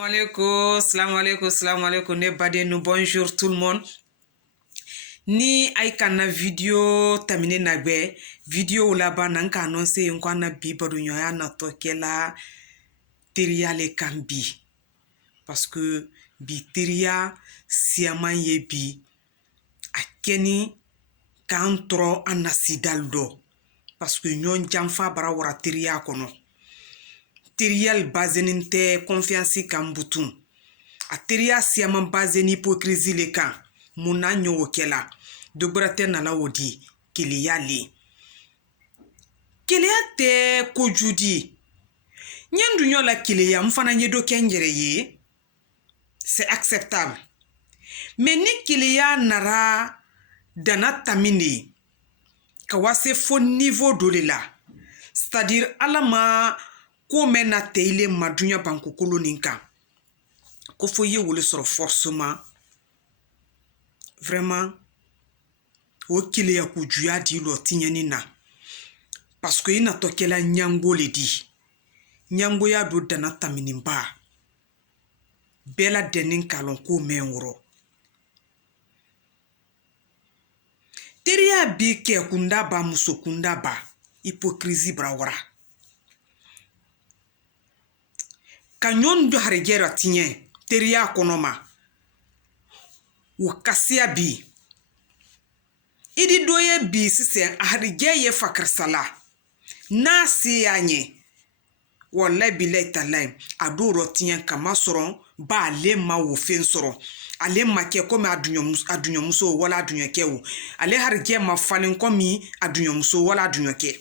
Salam alaikum, ne badenu, bonjour tout le monde. Ni aikana video tamine nagbe, video laba nanka annonce nkwana bi badunyoya na tokela teria le kambi. Parce que bi teria siaman ye bi akeni kantro anasidaldo. Parce que nyon jamfa bara wara teria kono. Terial bazenin te confiance kan butun. A teria siaman bazen hypocrisie le kan. Muna nyo kela. Dobrate nala odi. Keleya le. Keleya te kojudi. Nyandu nyo la keleya mfana nyedo kenjere ye. C'est acceptable. Mais ni keleya nara dana tamini. Kawase fo niveau dole la. C'est-à-dire alama Kome na teile madunya bankukulu ninka. Kofo ye wole soro forcement. Vraiment. O kile ya kujuya di lo tinyeni na. Parce que ina tokela nyango le di. Nyango ya do dana taminimba. Bela denin kalon ko menworo. Teria bi ke kunda ba muso kunda ba. Hypocrisie brawara. Kanyon do harigera tinye teria konoma wakasia bi idi doye bi sisen harigeye fakrsala na siyanye wala bilay talay adoro tinye kama soron ba ale ma wo fen soron ale ma ke comme adunyo muso wala adunyo ke wo ale harige ma falin comme adunyo muso wala adunyo ke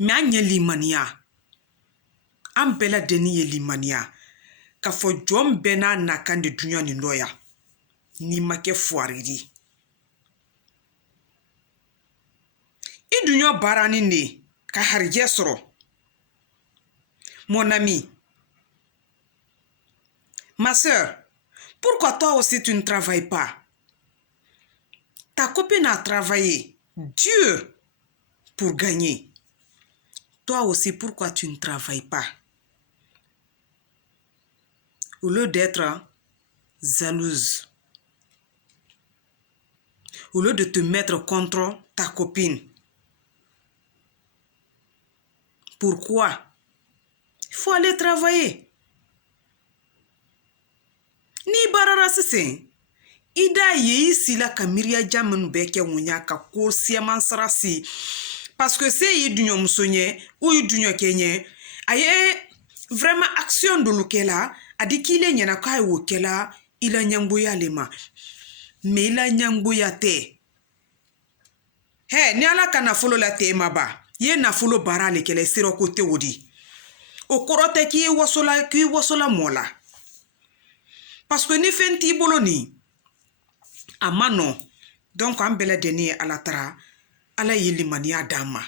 me anye limania Ambela deni ye limania. Kafo jom bena nakande dunya ni ndoya. Ni make fuaridi. I dunya barani ne. Ka harije soro. Mon ami. Ma sœur. Pourquoi toi aussi tu ne travailles pas? Ta copine a travaillé dur pour gagner. Toi aussi, pourquoi tu ne travailles pas? Au lieu d'être jalouse, au lieu de te mettre contre ta copine, pourquoi? Il faut aller travailler. Ni barara sisen, ida ye isi la kamiria jamen beke wunya ka ko siaman sarasi. Parce que c'est y dunyo msonye ou y dunyo kenye, aye vraiment action de l'okela. Adi kile nyana kai wokela ila nyangboya lema. Me ila nyangboya te. He, ni ala ka nafolo la te maba. Ye nafolo bara lekele siro kote wodi. Okorote ki wasola mola. Parce que ni fenti boloni. Amano. Donc ambele deni ala tara. Ala yilimani adama.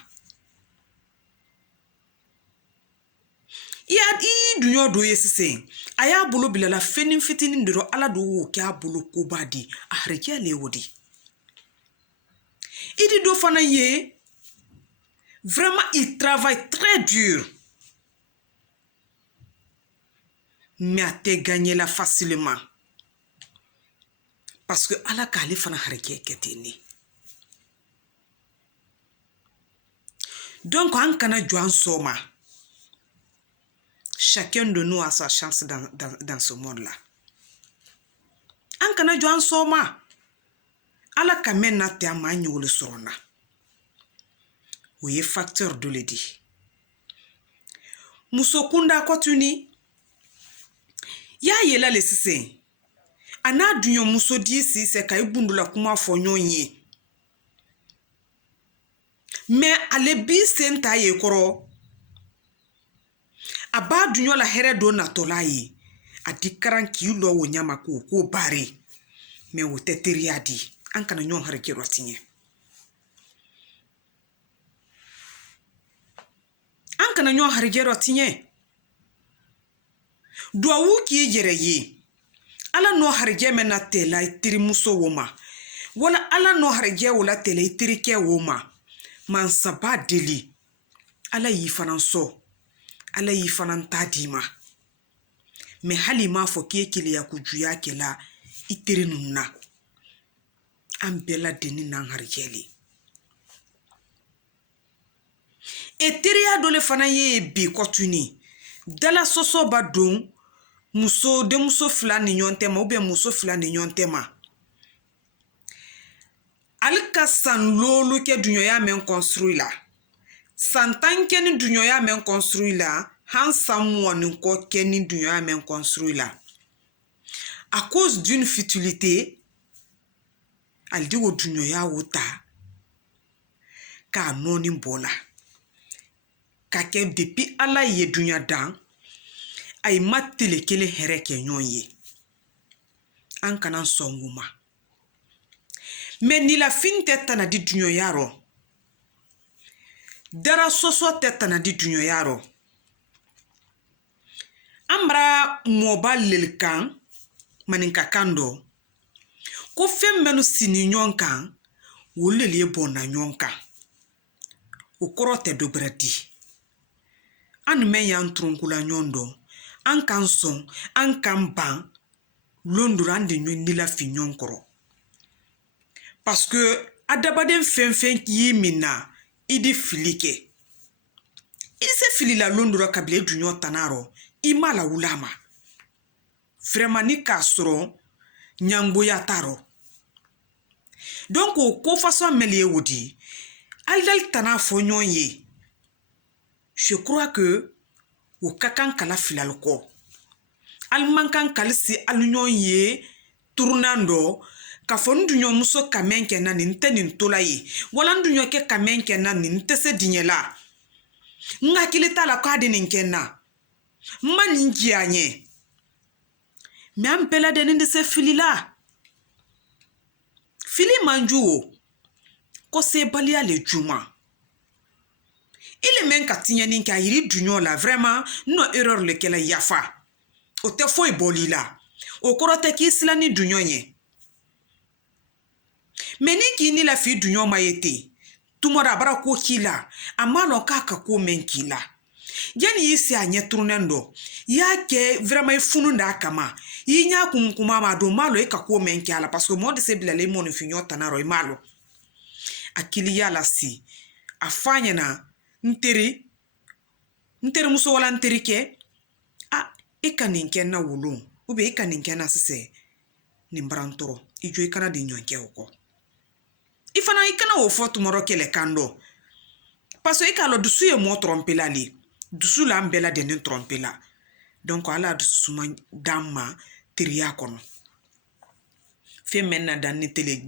I dunyo do yesise. Aya bolo bilala fenin fitinin ndiro ala do wo kya bolo kobadi. Ahreke le wodi. Idi do fana ye. Vraiment il travaille très dur. Mais a te gagné la facilement. Parce que ala kali fana hareke keteni. Donc an kana joan soma. Chacun de nous a sa chance dans ce monde-là. An kana joan soma. Ala kamen na te amanyo le sorona. Oye facteur de l'edi. Musokunda kotuni. Ya yela le sise. Ana dunyo muso di si se ka ibundula kuma fonyo nye. Mais ale bi senta ye koro. Aba dunyo la here do na tola ye. Adi karan ki ulo wo nyama ko bare. Mais wo teteri adi. Anka na nyon harike rotinye. Anka na nyon harike rotinye. Dwa wu ki jere ye. Ala no harike mena tela itiri muso woma. Wala ala no harike wala tela itiri ke woma. Man saba deli. Ala yi fanan so. Ala yi fanan tadima. me hali ma fo k'e keleya ku juya kɛla i teri ninnu na an bɛɛ ladeni n'an harijɛlen e teriya dɔ le fana ye bi kɔtuni dala sɔsɔ ba don denmuso fila ni ɲɔgɔn tɛ ma muso fila ni ɲɔgɔn tɛ ma ali ka san lolu kɛ duɲɔya mɛn construit la san 10 kɛ ni duɲɔya mɛn construit la han san 20 kɔ kɛ ni duɲɔya mɛn construit la à cause d'une futilité ali di wo duɲɔya wo ta k'a nɔɔni bɔ la ka kɛ depuis ala ye duɲa dan ay ma tele kelen hɛrɛ kɛ ɲɔgɔn ye an kana sɔn o ma mais ni la fin tɛ tana di duɲɔya rɔ dara sɔsɔ tɛ tana di duɲɔya rɔ an bara mɔba lelikan maninka kan dɔ ko fɛn mɛnu sini ɲɔgɔn kan o lele ye bɔnna ɲɔgɔn kan o kɔrɔ tɛ dɔ bɛrɛ di an mɛn y'an turunkula ɲɔgɔn dɔ an kan sɔn an kan ban londura an de ɲɔgɔn nilafi ɲɔgɔn kɔrɔ parce que adabaden fɛn fɛn y'i min na i di fili kɛ i se fili la londura kabila i duɲɔ tanarɔ i ma la wula ma vraiment ni k'a sɔrɔ ɲangoya tarɔ donc o ko façon mɛli ye o di alidali tana fɔ ɲɔgɔn ye je crois que o ka kan kala filali kɔ aliman kan kalisi aliɲɔgɔn ye turunan dɔ ka fɔ n duɲɔmuso ka mɛn kɛ na nin tɛ nin tola ye wala n duɲɔkɛ ka mɛn kɛ na nin tɛ se diɲɛ la n hakili t'a la k'a de nin kɛ na n ma nin diya ɲɛ mais an bɛɛ ladeni de se fili la fili man ju o ko sebaliya le juma ile men ka tiɲɛni kɛ a yiri duɲɔ la vraiment no erreur le kɛla yafa o tɛ foyi bɔli la o kɔrɔ tɛ k'i sila ni duɲɔ ye mais ni k'i ni la fi duɲɔ ma ye ten tumɔra a bara ko k'i la a ma lɔn k'a ka ko mɛn k'i la yani y'i se a ɲɛ turunen dɔ i y'a kɛ vraiment i funu d'a kama i ɲa kuma ma don ma lɔn i ka ko mɛn kɛ a la parce que mɔɔ de se bilala i mɔnifiɲɔ tanarɔ i ma lɔn a kiliya la si a f'a ɲɛna n terimuso wala n terikɛ i ka nin kɛ na wolon ou bien i ka nin kɛ na sisɛ nin bara n tɔrɔ i jo i kana di ɲɔn kɛ o kɔ i fana i kana o fɔ tumɔrɔ kɛlɛ kan dɔ parce que i k'a lɔ dusu ye mɔɔ trompe la le dusu la an bɛɛ la deni trompe la donc ala dusu suma d'an ma teriya kɔnɔ fɛn mɛn na dan ni tele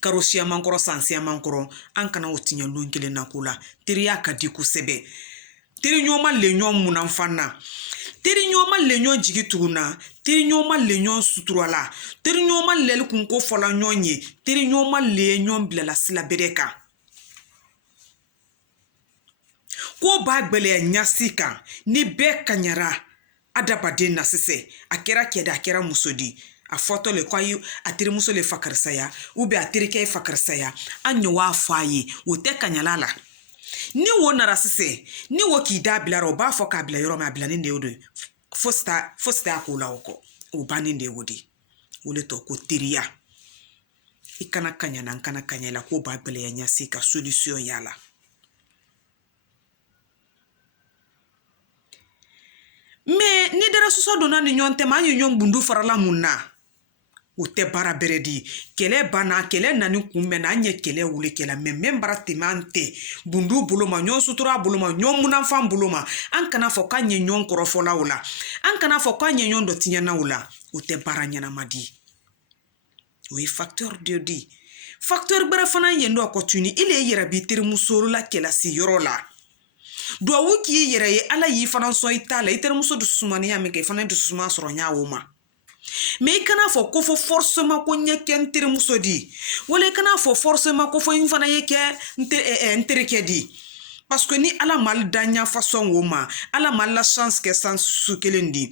karo siyaman kɔrɔ san siyaman kɔrɔ an kana o tiɲɛ lon kelen na ko la teriya ka di kosɛbɛ teri ɲɔgɔnma le ɲɔgɔn munan fanna teri ɲɔgɔnma le ɲɔgɔn jigi tuguna teri ɲɔgɔnma le ɲɔgɔn suturala teri ɲɔgɔnma lɛli kun ko fɔla ɲɔgɔn ye teri ɲɔgɔnma le ye ɲɔgɔn bilala sila bere kan ko b'a gbɛlɛya ɲasi kan ni bɛɛ kaɲara adabaden na sisɛ a kɛra cɛ de a kɛra muso di a fɔtɔ le ko a terimuso le fakarisaya ou bien a terikɛ fakarisaya an ɲɛ wa fɔ a ye o tɛ kaɲala la ni wo nara sisɛ ni wo k'i da bilara o b'a fɔ k'a bila yɔrɔ min a bilanin de y'o de fosi t'a ko la o kɔ o bannen de y'o de o le tɔ ko teriya i kana kaɲana n kana kaɲa la ko b'a gbɛlɛya ɲasi ka solution y'a la mais ni dara sɔsɔ donna ni ɲɔgɔn tɛma an ye ɲɔgɔn bundu farala mun na o tɛ baara bɛrɛ di kɛlɛ banna kɛlɛ nani kunbɛn na an ye kɛlɛ wuli kɛla mais même bara tɛmɛ an tɛ bundu bolo ma ɲɔgɔn sutura bolo ma ɲɔgɔn munafan bolo ma an kana fɔ k'an ye ɲɔgɔn kɔrɔfɔla o la an kana fɔ k'an ye ɲɔgɔn dɔ tiɲɛna o la o tɛ baara ɲɛnama di o ye facteur dɔ di facteur bɛrɛ fana ye dɔ kɔtuni ile yɛrɛ bi terimuso la kɛlasi yɔrɔ la duwawu k'i yɛrɛ ye ala y'i fana sɔn i t'a la i terimuso dusumaniya min kɛ i fana dusuma sɔrɔ ɲa o ma mais i kana fɔ ko fɔ forcément ko ɲɛ kɛ n terimuso di wala i kana fɔ forcément ko fɔ n fana ye kɛ n terikɛ di parce que ni ala ma da ɲa façon o ma ala ma la chance kɛ sans su kelen di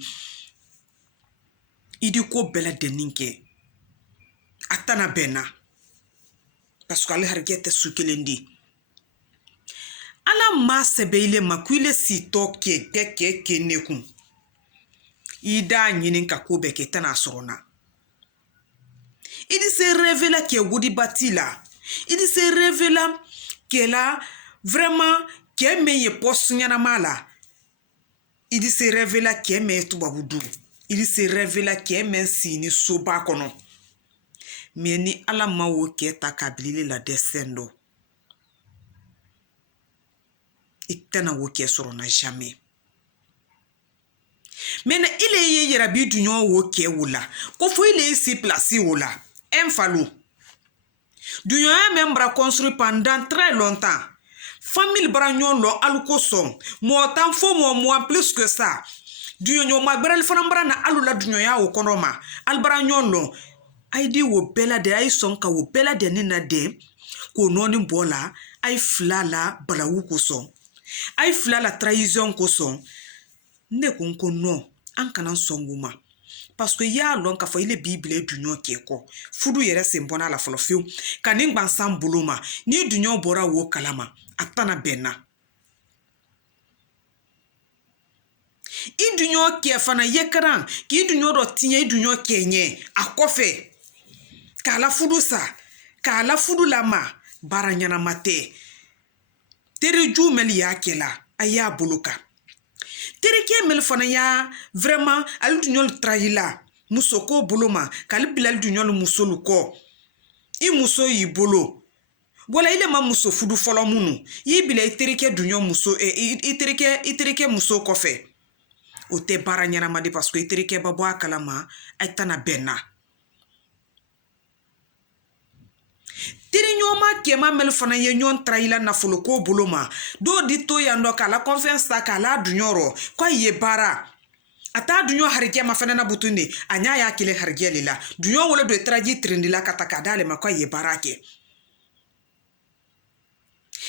i di ko bɛɛ ladɛnni kɛ a tana bɛnna parce que ale harijɛ tɛ su kelen di ala ma sɛbɛ ile ma ko ile si tɔ kɛ ne kun ida nyinin ka ko be ke tana sorona idi se révéla ke wodi batila idi se révéla ke la vraiment ke me ye poste nyana mala idi se révéla ke me tubabudu idi se révéla ke me sini soba kono mais ni ala ma wo ke ta kabilile la descendo itana wo ke sorona jamais maintenant il est yera bi dunyo wo ke wula ko fo il est ici placé wula un falou dunyo a même bra construit pendant très longtemps famille bra nyon lo aluko son mo tan fo mo plus que ça dunyo ma bral fana na alula dunyo ya wo kono ma albra nyon lo aidi wo bela de ay son ka wo bela de ni na de ko noni bola ay flala balawu ko son ay flala trahison ko son ne ko non an kana songuma parce que ya lon ka fo ile bible dunyo ke ko fudu yere se mbona la folo fiu kanin gban sam buluma ni dunyo bora wo kalama atana benna i dunyo ke fana yekran ki dunyo do tinye dunyo kenye akofe kala fudu sa kala fudu lama baranyana mate tere ju meli ya kela aya buluka tere ke mel fana ya vraiment al dunyol trahila musoko boloma kal bilal dunyol musolu ko i muso yi bolo bola ile ma muso fudu folo munu yi bila tere ke dunyol muso tere ke muso ko fe o te baranyana made parce que tere ke babo akalama aitana benna tiri nyoma kema mel fana ye nyon trahila na folo ko boloma do di to ya ndo kala confiance ta kala dunyoro ko ye bara ata dunyo harike ma fana na butunde anya ya kile harige lila dunyo wala do traji trindila kataka dale ma ko ye barake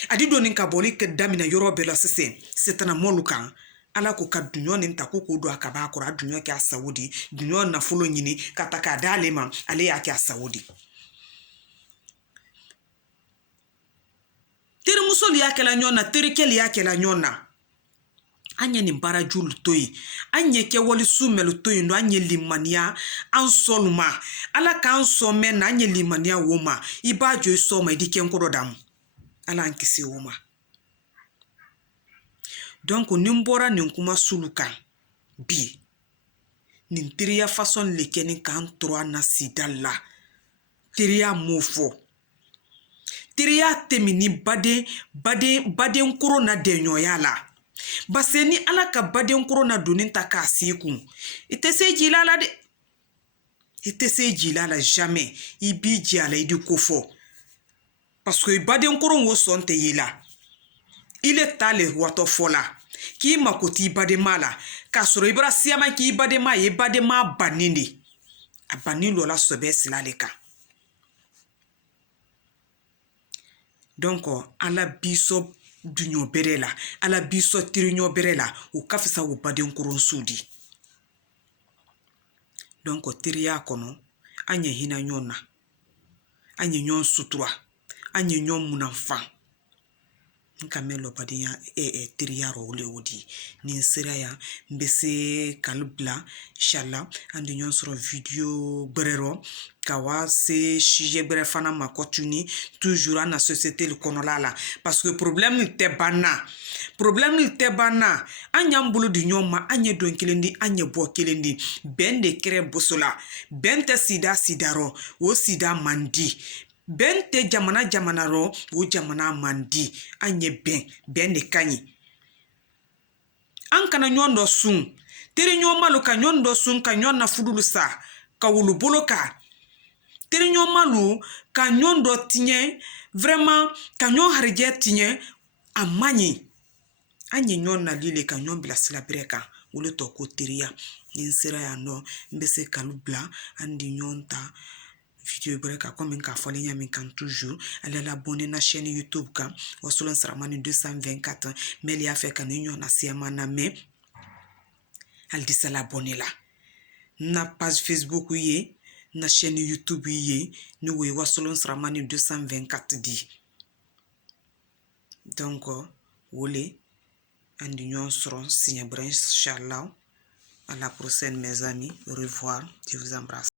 adi do nin ka boli ke damina yoro bela sese setana molukan ala ko ka dunyo nin ta ko do akaba akora dunyo ke asawudi dunyo na folo nyini kataka dale ma ale ya ke asawudi tere musoli ya kela nyona tere keli ya kela nyona anye ni bara jul toyi anye ke wali sumelu toyi ndo anye limania ansolma ala ka ansome na anye limania woma iba jo soma idike nkoro dam ala ankisi woma donc nimbora ninkuma suluka bi nintriya façon lekeni kan troa na sidalla triya mofo triya temini baden kuro na denyoya la base ni ala ka baden kuro na donin ta ka siku ite se jilala de ite se jilala jamais ibi jala idi kofo parce que baden kuro wo sonte yila ile tale wato fola ki makoti bademala ka soro ibra siama ki badema ye badema banini abanilo la sobe silaleka donc ala biso dunyo berela ala biso tirinyo berela o kafisa wo baden kuron sudi donc tiriya kono anye hina nyona anye nyon sutura anye nyon munafan nka melo badenya tiriya ro le wodi ni siraya mbese kalbla inshallah andi nyon soro video brero kawa se sujet bref fana ma continue toujours na société le konolala parce que problème te banna anyam bulu di nyoma anye don kelendi anye bo kelendi ben de kere bosola ben te sidaro o sida mandi ben te jamana ro o jamana mandi anye ben de kanyi an kana nyondo sun tere nyomalu ka nyondo sun ka nyonna fudulu sa ka wulu boloka tere nyomalu ka nyondo tinye vraiment ka nyon harije tinye amani anye nyonna lile ka nyon bila sila breka wulu to ko teriya insira ya no mbese kalubla andi nyonta video breka comme un café nyami kan toujours allez l'abonner na chaîne YouTube ka wasolon saramani 224 mais ya fait kan nyona siama na me al disa l'abonner là na page Facebook yi na chaîne YouTube yi ni we wasolon saramani 224 di donc wole andi nyon soro signa branche inshallah À la prochaine, mes amis. Au revoir. Je vous embrasse.